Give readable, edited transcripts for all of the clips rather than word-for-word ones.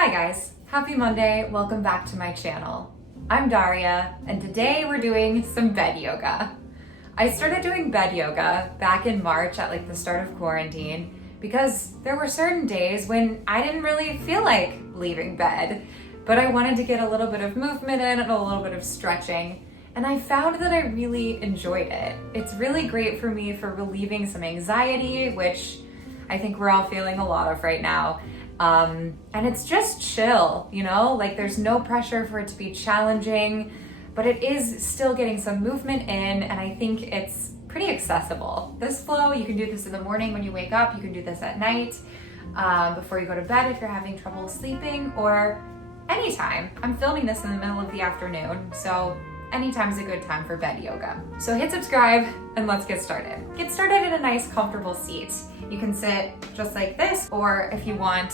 Hi guys, happy Monday. Welcome back to my channel. I'm Daria, and today we're doing some bed yoga. I started doing bed yoga back in March at the start of quarantine because there were certain days when I didn't really feel like leaving bed, but I wanted to get a little bit of movement in and a little bit of stretching. And I found that I really enjoyed it. It's really great for me for relieving some anxiety, which I think we're all feeling a lot of right now. And it's just chill, there's no pressure for it to be challenging, but it is still getting some movement in, and I think it's pretty accessible. This flow, you can do this in the morning when you wake up, you can do this at night, before you go to bed if you're having trouble sleeping, or anytime. I'm filming this in the middle of the afternoon, so anytime's a good time for bed yoga. So hit subscribe and let's get started. Get started in a nice comfortable seat. You can sit just like this, or if you want,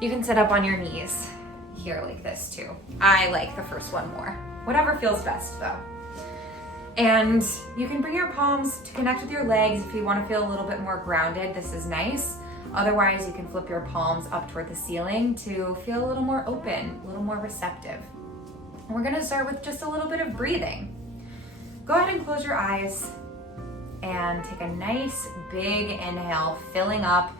you can sit up on your knees here like this too. I like the first one more. Whatever feels best though. And you can bring your palms to connect with your legs if you want to feel a little bit more grounded. This is nice. Otherwise, you can flip your palms up toward the ceiling to feel a little more open, a little more receptive. We're gonna start with just a little bit of breathing. Go ahead and close your eyes and take a nice big inhale, filling up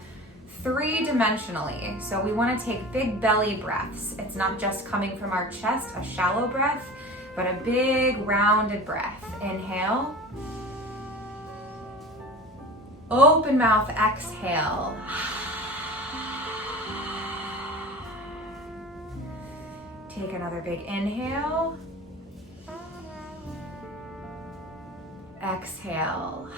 three-dimensionally. So we wanna take big belly breaths. It's not just coming from our chest, a shallow breath, but a big rounded breath. Inhale. Open mouth, exhale. Take another big inhale. Exhale.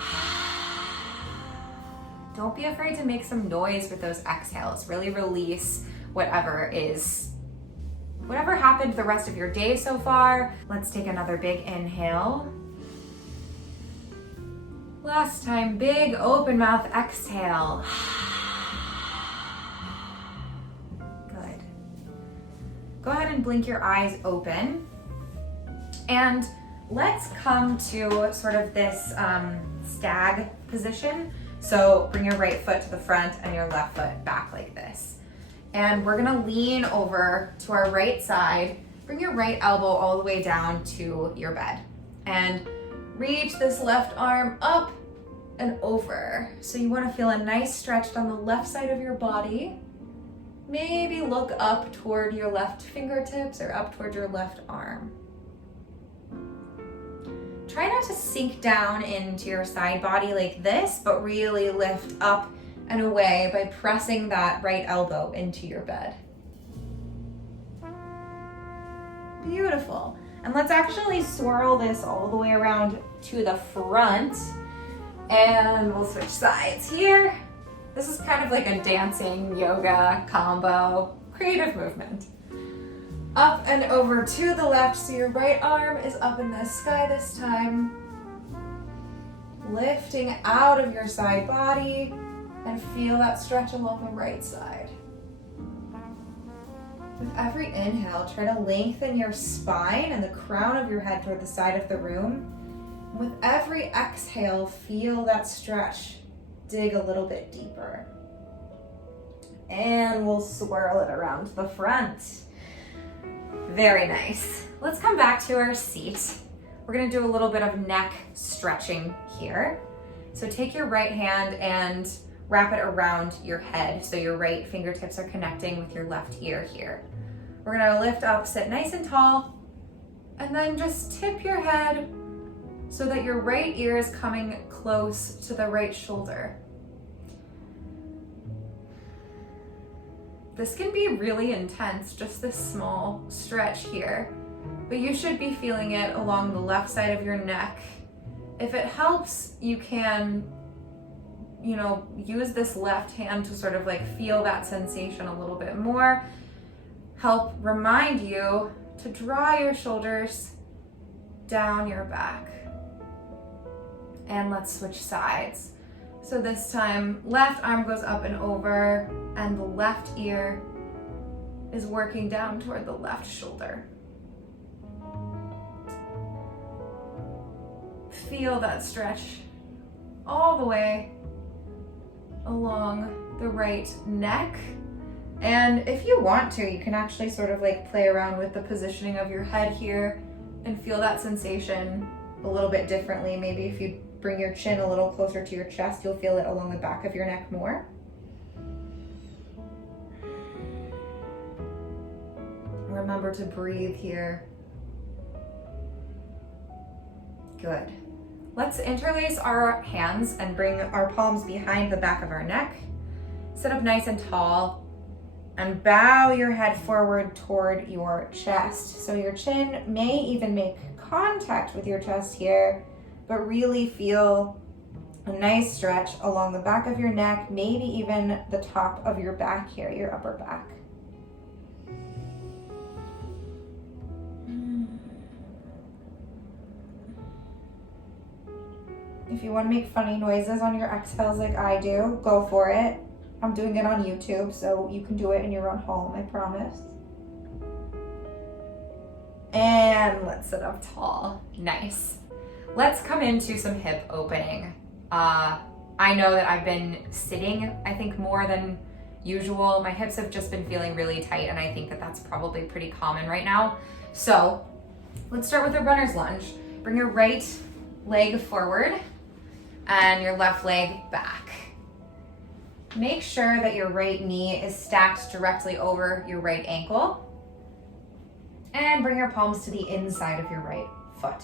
Don't be afraid to make some noise with those exhales. Really release whatever happened the rest of your day so far. Let's take another big inhale. Last time, big open mouth exhale. Go ahead and blink your eyes open. And let's come to sort of this stag position. So bring your right foot to the front and your left foot back like this. And we're gonna lean over to our right side. Bring your right elbow all the way down to your bed. And reach this left arm up and over. So you wanna feel a nice stretch down the left side of your body. Maybe look up toward your left fingertips or up toward your left arm. Try not to sink down into your side body like this, but really lift up and away by pressing that right elbow into your bed. Beautiful. And let's actually swirl this all the way around to the front. And we'll switch sides here. This is kind of like a dancing yoga combo, creative movement. Up and over to the left, so your right arm is up in the sky this time. Lifting out of your side body and feel that stretch along the right side. With every inhale, try to lengthen your spine and the crown of your head toward the side of the room. With every exhale, feel that stretch. Dig a little bit deeper. And we'll swirl it around to the front. Very nice. Let's come back to our seat. We're gonna do a little bit of neck stretching here. So take your right hand and wrap it around your head so your right fingertips are connecting with your left ear here. We're gonna lift up, sit nice and tall, and then just tip your head so that your right ear is coming close to the right shoulder. This can be really intense, just this small stretch here, but you should be feeling it along the left side of your neck. If it helps, you can, use this left hand to sort of feel that sensation a little bit more. Help remind you to draw your shoulders down your back. And let's switch sides. So this time, left arm goes up and over, and the left ear is working down toward the left shoulder. Feel that stretch all the way along the right neck And if you want to, you can actually sort of like play around with the positioning of your head here and feel that sensation a little bit differently. Maybe if you bring your chin a little closer to your chest, you'll feel it along the back of your neck more. Remember to breathe here. Good. Let's interlace our hands and bring our palms behind the back of our neck. Sit up nice and tall and bow your head forward toward your chest. So your chin may even make contact with your chest here, but really feel a nice stretch along the back of your neck, maybe even the top of your back here, your upper back. If you want to make funny noises on your exhales like I do, go for it. I'm doing it on YouTube, so you can do it in your own home, I promise. And let's sit up tall. Nice. Let's come into some hip opening. I know that I've been sitting, I think, more than usual. My hips have just been feeling really tight, and I think that that's probably pretty common right now. So let's start with a runner's lunge. Bring your right leg forward and your left leg back. Make sure that your right knee is stacked directly over your right ankle. And bring your palms to the inside of your right foot.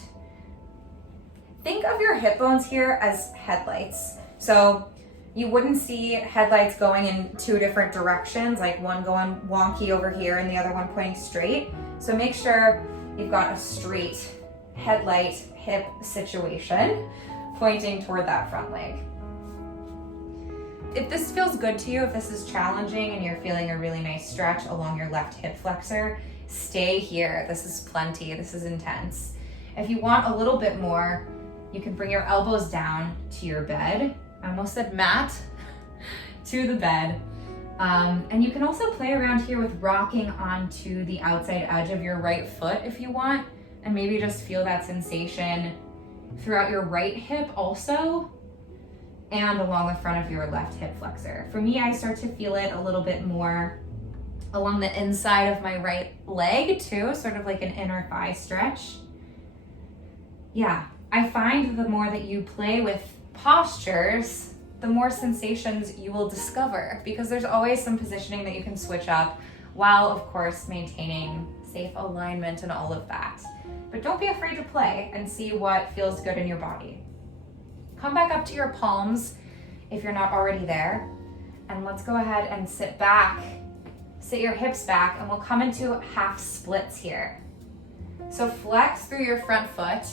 Think of your hip bones here as headlights. So you wouldn't see headlights going in two different directions, like one going wonky over here and the other one pointing straight. So make sure you've got a straight headlight hip situation pointing toward that front leg. If this feels good to you, if this is challenging and you're feeling a really nice stretch along your left hip flexor, stay here. This is plenty. This is intense. If you want a little bit more, you can bring your elbows down to your bed. I almost said mat, to the bed. And you can also play around here with rocking onto the outside edge of your right foot if you want, and maybe just feel that sensation throughout your right hip also, and along the front of your left hip flexor. For me, I start to feel it a little bit more along the inside of my right leg too, sort of like an inner thigh stretch. Yeah, I find the more that you play with postures, the more sensations you will discover, because there's always some positioning that you can switch up while of course maintaining safe alignment and all of that. But don't be afraid to play and see what feels good in your body. Come back up to your palms if you're not already there, and let's go ahead and sit back. Sit your hips back, and we'll come into half splits here. So flex through your front foot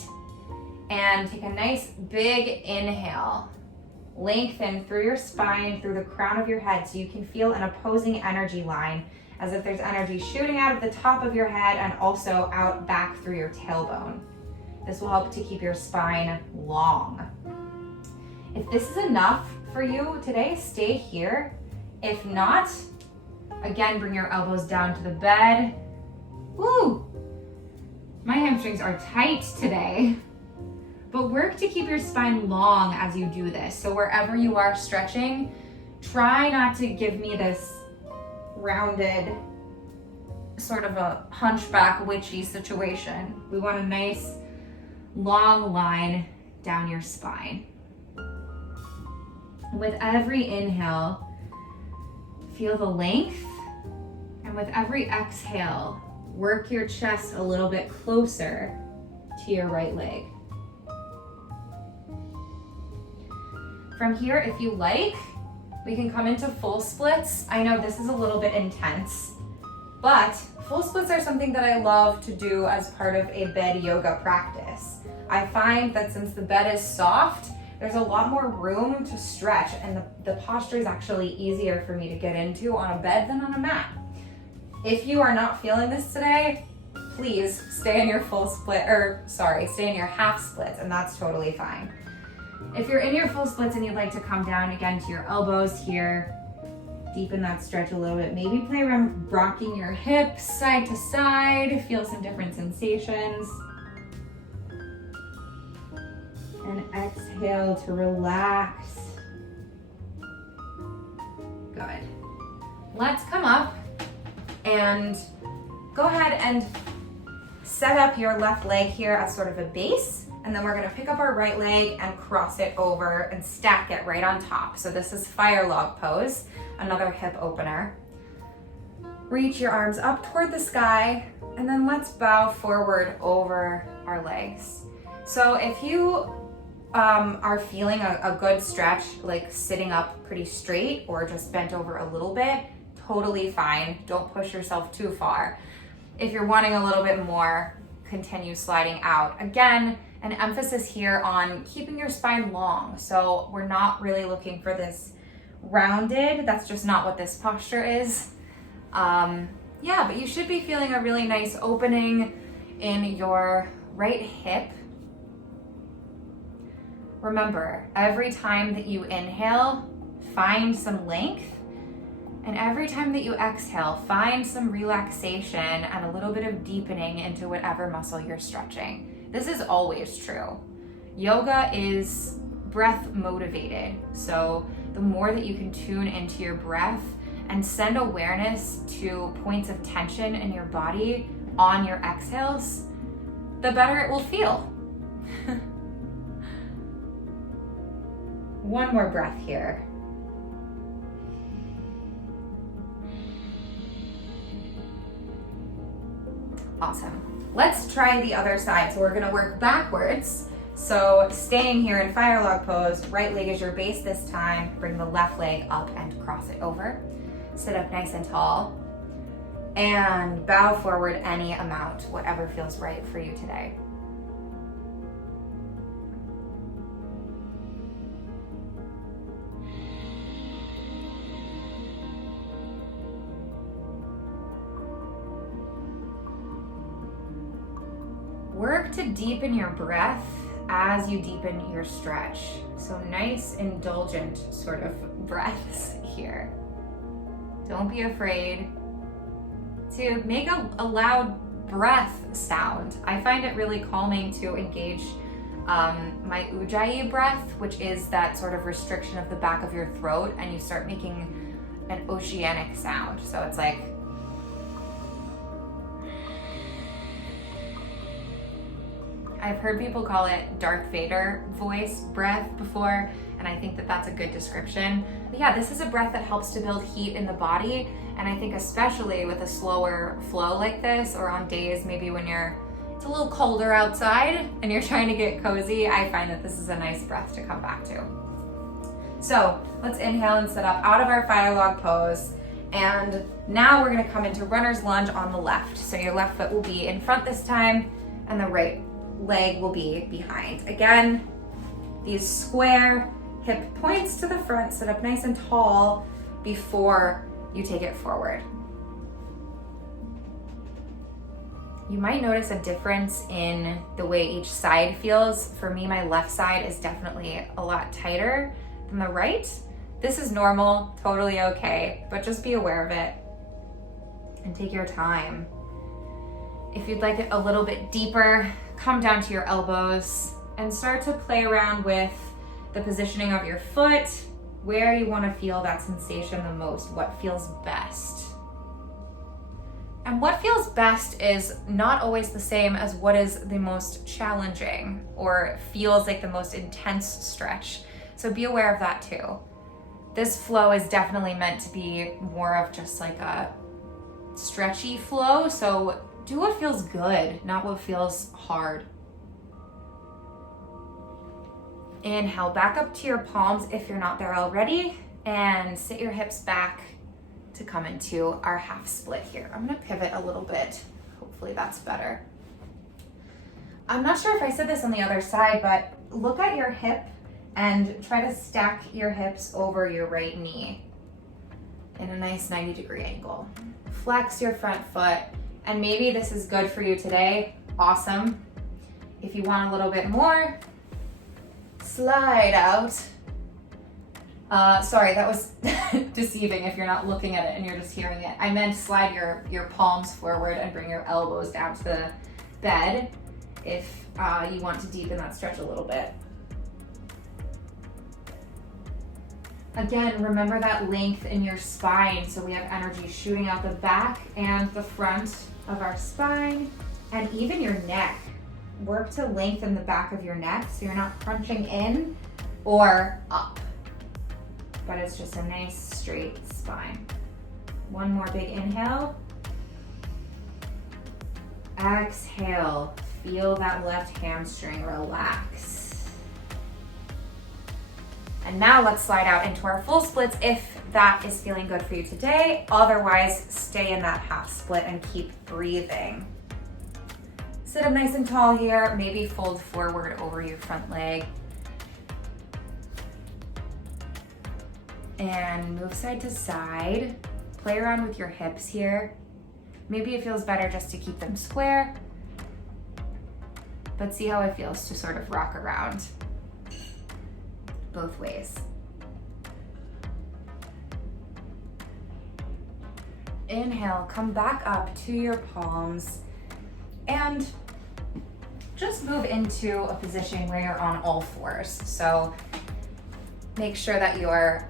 and take a nice big inhale. Lengthen through your spine, through the crown of your head, so you can feel an opposing energy line, as if there's energy shooting out of the top of your head and also out back through your tailbone. This will help to keep your spine long. If this is enough for you today, stay here. If not, again, bring your elbows down to the bed. Woo! My hamstrings are tight today. But work to keep your spine long as you do this. So wherever you are stretching, try not to give me this rounded, sort of a hunchback witchy situation. We want a nice long line down your spine. With every inhale, feel the length, and with every exhale, work your chest a little bit closer to your right leg. From here, if you like, we can come into full splits. I know this is a little bit intense, but full splits are something that I love to do as part of a bed yoga practice. I find that since the bed is soft, there's a lot more room to stretch, and the posture is actually easier for me to get into on a bed than on a mat. If you are not feeling this today, please stay in your stay in your half splits, and that's totally fine. If you're in your full splits and you'd like to come down again to your elbows here, deepen that stretch a little bit. Maybe play around rocking your hips side to side, feel some different sensations. And exhale to relax. Good. Let's come up And go ahead and set up your left leg here as sort of a base, and then we're gonna pick up our right leg and cross it over and stack it right on top. So this is fire log pose, another hip opener. Reach your arms up toward the sky, and then let's bow forward over our legs. So if you are feeling a good stretch, like sitting up pretty straight or just bent over a little bit, totally fine. Don't push yourself too far. If you're wanting a little bit more, continue sliding out. Again, an emphasis here on keeping your spine long. So we're not really looking for this rounded. That's just not what this posture is. Yeah, but you should be feeling a really nice opening in your right hip. Remember, every time that you inhale, find some length. And every time that you exhale, find some relaxation and a little bit of deepening into whatever muscle you're stretching. This is always true. Yoga is breath motivated. So the more that you can tune into your breath and send awareness to points of tension in your body on your exhales, the better it will feel. One more breath here. Awesome. Let's try the other side. So we're gonna work backwards. So staying here in fire log pose, right leg is your base this time. Bring the left leg up and cross it over. Sit up nice and tall. And bow forward any amount, whatever feels right for you today. Work to deepen your breath as you deepen your stretch. So nice, indulgent sort of breaths here. Don't be afraid to make a loud breath sound. I find it really calming to engage my Ujjayi breath, which is that sort of restriction of the back of your throat, and you start making an oceanic sound. So it's like, I've heard people call it Darth Vader voice breath before, and I think that that's a good description. But yeah, this is a breath that helps to build heat in the body, and I think especially with a slower flow like this, or on days maybe when it's a little colder outside and you're trying to get cozy, I find that this is a nice breath to come back to. So let's inhale and sit up out of our fire log pose. And now we're gonna come into runner's lunge on the left. So your left foot will be in front this time, and the right leg will be behind. Again, these square hip points to the front, sit up nice and tall before you take it forward. You might notice a difference in the way each side feels. For me, my left side is definitely a lot tighter than the right. This is normal, totally okay, but just be aware of it and take your time. If you'd like it a little bit deeper, come down to your elbows and start to play around with the positioning of your foot, where you want to feel that sensation the most, what feels best. And what feels best is not always the same as what is the most challenging or feels like the most intense stretch. So be aware of that too. This flow is definitely meant to be more of just like a stretchy flow. So do what feels good, not what feels hard. Inhale back up to your palms if you're not there already, and sit your hips back to come into our half split here. I'm gonna pivot a little bit. Hopefully that's better. I'm not sure if I said this on the other side, but look at your hip and try to stack your hips over your right knee in a nice 90-degree angle. Flex your front foot, and maybe this is good for you today. Awesome. If you want a little bit more, slide out. Sorry, that was deceiving if you're not looking at it and you're just hearing it. I meant slide your palms forward and bring your elbows down to the bed if you want to deepen that stretch a little bit. Again, remember that length in your spine, so we have energy shooting out the back and the front of our spine, and even your neck. Work to lengthen the back of your neck so you're not crunching in or up, but it's just a nice straight spine. One more big inhale. Exhale, feel that left hamstring relax. And now let's slide out into our full splits if that is feeling good for you today. Otherwise, stay in that half split and keep breathing. Sit up nice and tall here. Maybe fold forward over your front leg. And move side to side. Play around with your hips here. Maybe it feels better just to keep them square, but see how it feels to sort of rock around both ways. Inhale, come back up to your palms and just move into a position where you're on all fours. So make sure that your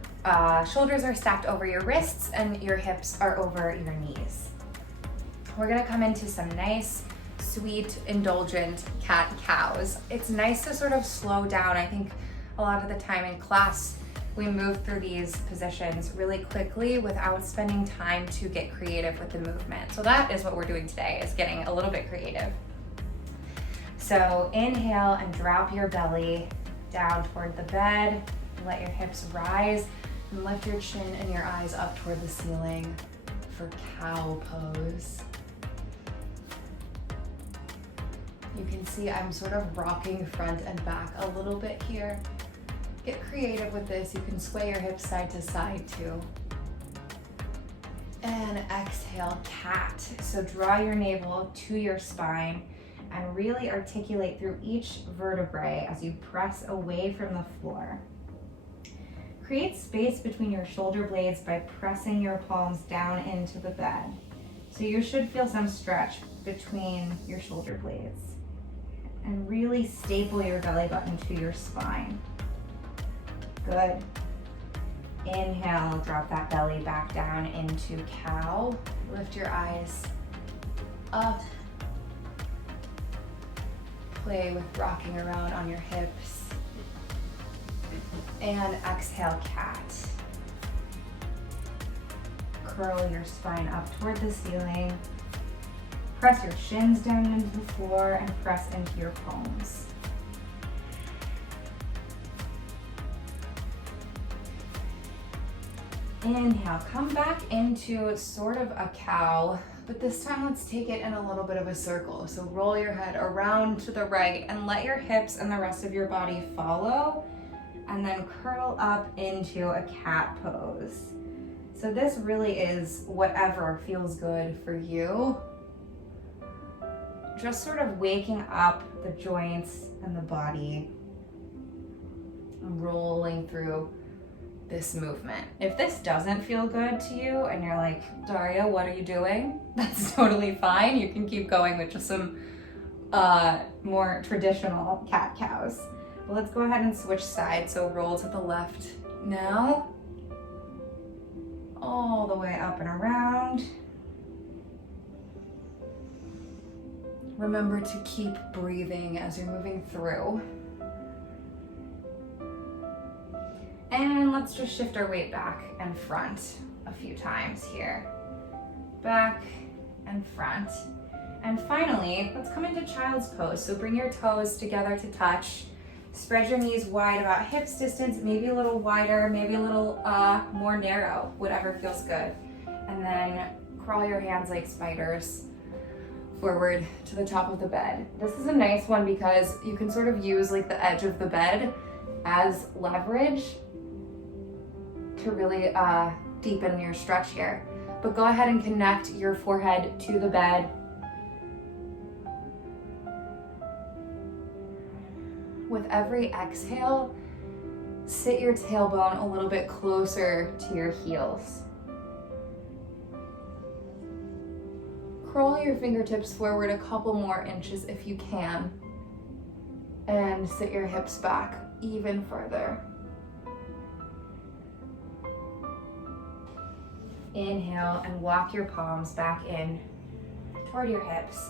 shoulders are stacked over your wrists and your hips are over your knees. We're gonna come into some nice, sweet, indulgent cat-cows. It's nice to sort of slow down. I think a lot of the time in class, we move through these positions really quickly without spending time to get creative with the movement. So that is what we're doing today, is getting a little bit creative. So inhale and drop your belly down toward the bed. Let your hips rise and lift your chin and your eyes up toward the ceiling for cow pose. You can see I'm sort of rocking front and back a little bit here. Get creative with this. You can sway your hips side to side too. And exhale, cat. So draw your navel to your spine and really articulate through each vertebrae as you press away from the floor. Create space between your shoulder blades by pressing your palms down into the bed. So you should feel some stretch between your shoulder blades. And really staple your belly button to your spine. Good. Inhale, drop that belly back down into cow. Lift your eyes up. Play with rocking around on your hips. And exhale, cat. Curl your spine up toward the ceiling. Press your shins down into the floor and press into your palms. Inhale, come back into sort of a cow, but this time let's take it in a little bit of a circle. So roll your head around to the right and let your hips and the rest of your body follow, and then curl up into a cat pose. So this really is whatever feels good for you. Just sort of waking up the joints and the body and rolling through this movement. If this doesn't feel good to you and you're like, Daria, what are you doing? That's totally fine. You can keep going with just some more traditional cat-cows. But let's go ahead and switch sides. So roll to the left now. All the way up and around. Remember to keep breathing as you're moving through. And let's just shift our weight back and front a few times here. Back and front. And finally, let's come into child's pose. So bring your toes together to touch. Spread your knees wide, about hips distance, maybe a little wider, maybe a little more narrow, whatever feels good. And then crawl your hands like spiders forward to the top of the bed. This is a nice one because you can sort of use like the edge of the bed as leverage to really deepen your stretch here. But go ahead and connect your forehead to the bed. With every exhale, sit your tailbone a little bit closer to your heels. Curl your fingertips forward a couple more inches if you can, and sit your hips back even further. Inhale and walk your palms back in toward your hips.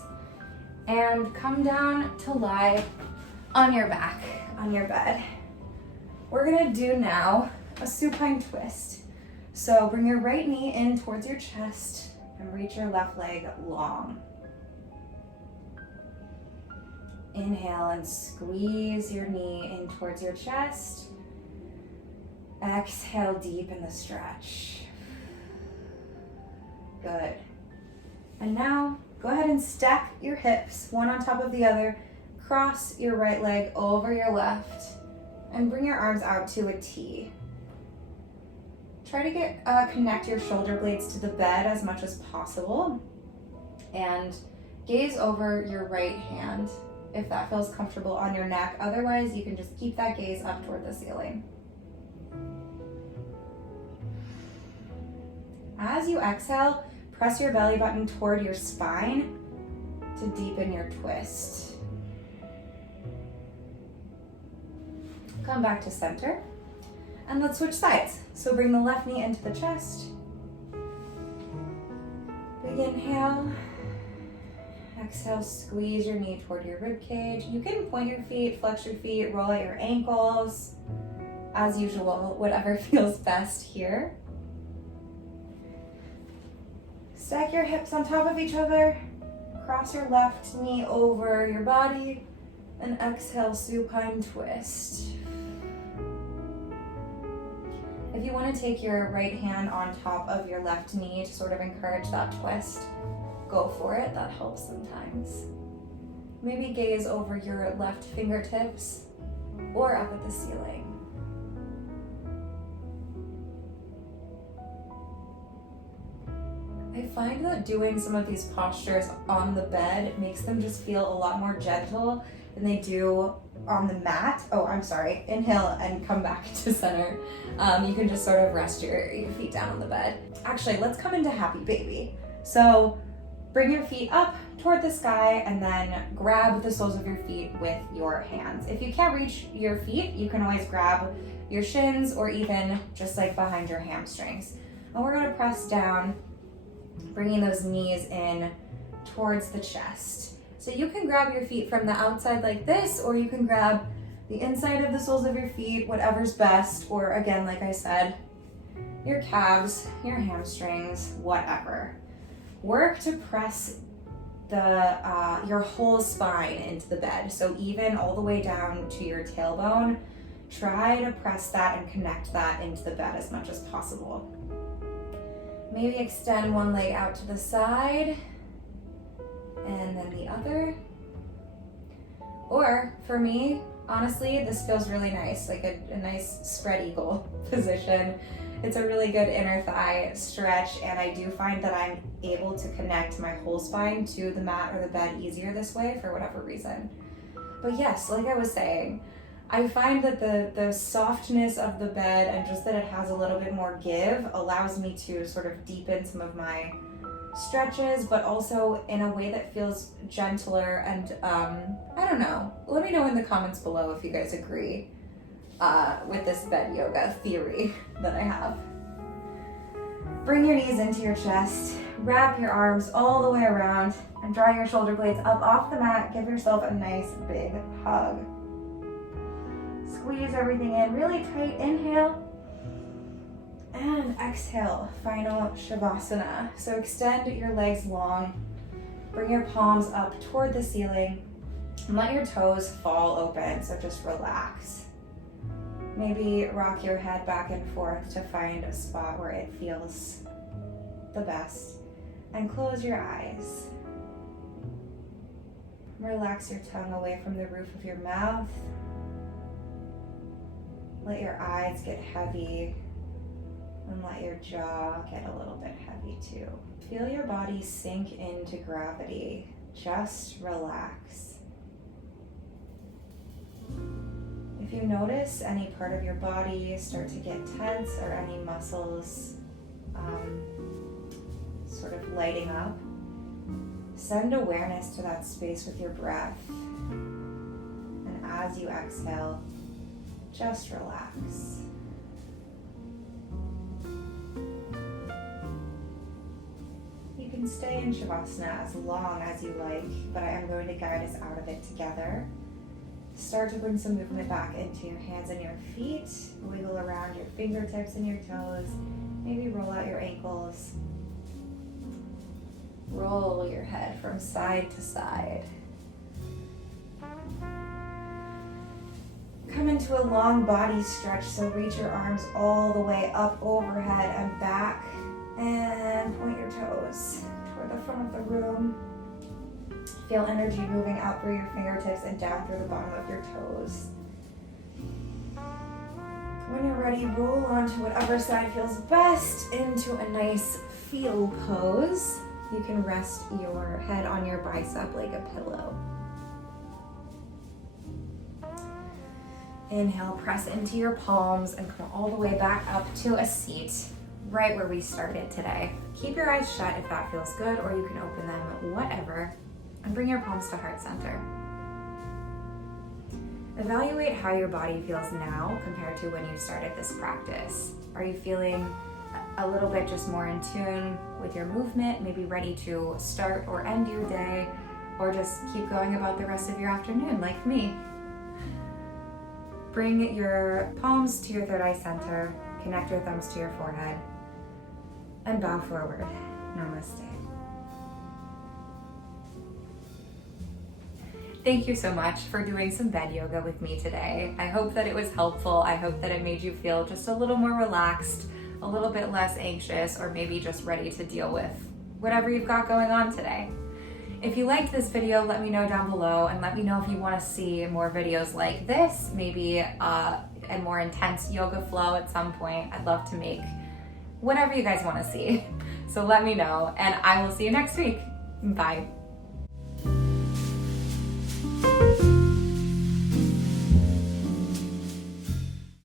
And come down to lie on your back, on your bed. We're gonna do now a supine twist. So bring your right knee in towards your chest and reach your left leg long. Inhale and squeeze your knee in towards your chest. Exhale, deepen the stretch. Good. And now go ahead and stack your hips one on top of the other. Cross your right leg over your left and bring your arms out to a T. Try to connect your shoulder blades to the bed as much as possible and gaze over your right hand if that feels comfortable on your neck. Otherwise, you can just keep that gaze up toward the ceiling. As you exhale, press your belly button toward your spine to deepen your twist. Come back to center. And let's switch sides. So bring the left knee into the chest. Big inhale. Exhale, squeeze your knee toward your rib cage. You can point your feet, flex your feet, roll out your ankles. As usual, whatever feels best here. Stack your hips on top of each other. Cross your left knee over your body. And exhale, supine twist. If you want to take your right hand on top of your left knee to sort of encourage that twist, go for it. That helps sometimes. Maybe gaze over your left fingertips or up at the ceiling. I find that doing some of these postures on the bed makes them just feel a lot more gentle than they do on the mat. Oh, I'm sorry. Inhale and come back to center. You can just sort of rest your feet down on the bed. Actually, let's come into happy baby. So bring your feet up toward the sky and then grab the soles of your feet with your hands. If you can't reach your feet, you can always grab your shins or even just like behind your hamstrings. And we're gonna press down, bringing those knees in towards the chest. So you can grab your feet from the outside like this, or you can grab the inside of the soles of your feet, whatever's best, or again, like I said, your calves, your hamstrings, whatever. Work to press your whole spine into the bed. So even all the way down to your tailbone, try to press that and connect that into the bed as much as possible. Maybe extend one leg out to the side and then the other. Or for me, honestly, this feels really nice, like a nice spread eagle position. It's a really good inner thigh stretch, and I do find that I'm able to connect my whole spine to the mat or the bed easier this way for whatever reason. But yes, like I was saying, I find that the softness of the bed and just that it has a little bit more give allows me to sort of deepen some of my stretches, but also in a way that feels gentler and I don't know. Let me know in the comments below if you guys agree with this bed yoga theory that I have. Bring your knees into your chest, wrap your arms all the way around, and draw your shoulder blades up off the mat. Give yourself a nice big hug. Squeeze everything in really tight. Inhale. And exhale, final Shavasana. So extend your legs long, bring your palms up toward the ceiling, and let your toes fall open, so just relax. Maybe rock your head back and forth to find a spot where it feels the best, and close your eyes. Relax your tongue away from the roof of your mouth. Let your eyes get heavy. And let your jaw get a little bit heavy too. Feel your body sink into gravity. Just relax. If you notice any part of your body start to get tense or any muscles sort of lighting up, send awareness to that space with your breath. And as you exhale, just relax. can stay in Shavasana as long as you like, but I am going to guide us out of it together. Start to bring some movement back into your hands and your feet. Wiggle around your fingertips and your toes. Maybe roll out your ankles. Roll your head from side to side. Come into a long body stretch, so reach your arms all the way up overhead and back, and point your toes toward the front of the room. Feel energy moving out through your fingertips and down through the bottom of your toes. When you're ready, roll onto whatever side feels best into a nice fetal pose. You can rest your head on your bicep like a pillow. Inhale, press into your palms and come all the way back up to a seat, right where we started today. Keep your eyes shut if that feels good, or you can open them, whatever, and bring your palms to heart center. Evaluate how your body feels now compared to when you started this practice. Are you feeling a little bit just more in tune with your movement, maybe ready to start or end your day, or just keep going about the rest of your afternoon like me? Bring your palms to your third eye center, connect your thumbs to your forehead, and bow forward. Namaste. Thank you so much for doing some bed yoga with me today. I hope that it was helpful. I hope that it made you feel just a little more relaxed, a little bit less anxious, or maybe just ready to deal with whatever you've got going on today. If you liked this video, let me know down below, and let me know if you want to see more videos like this, maybe a more intense yoga flow at some point. I'd love to make whatever you guys want to see. So let me know, and I will see you next week. Bye.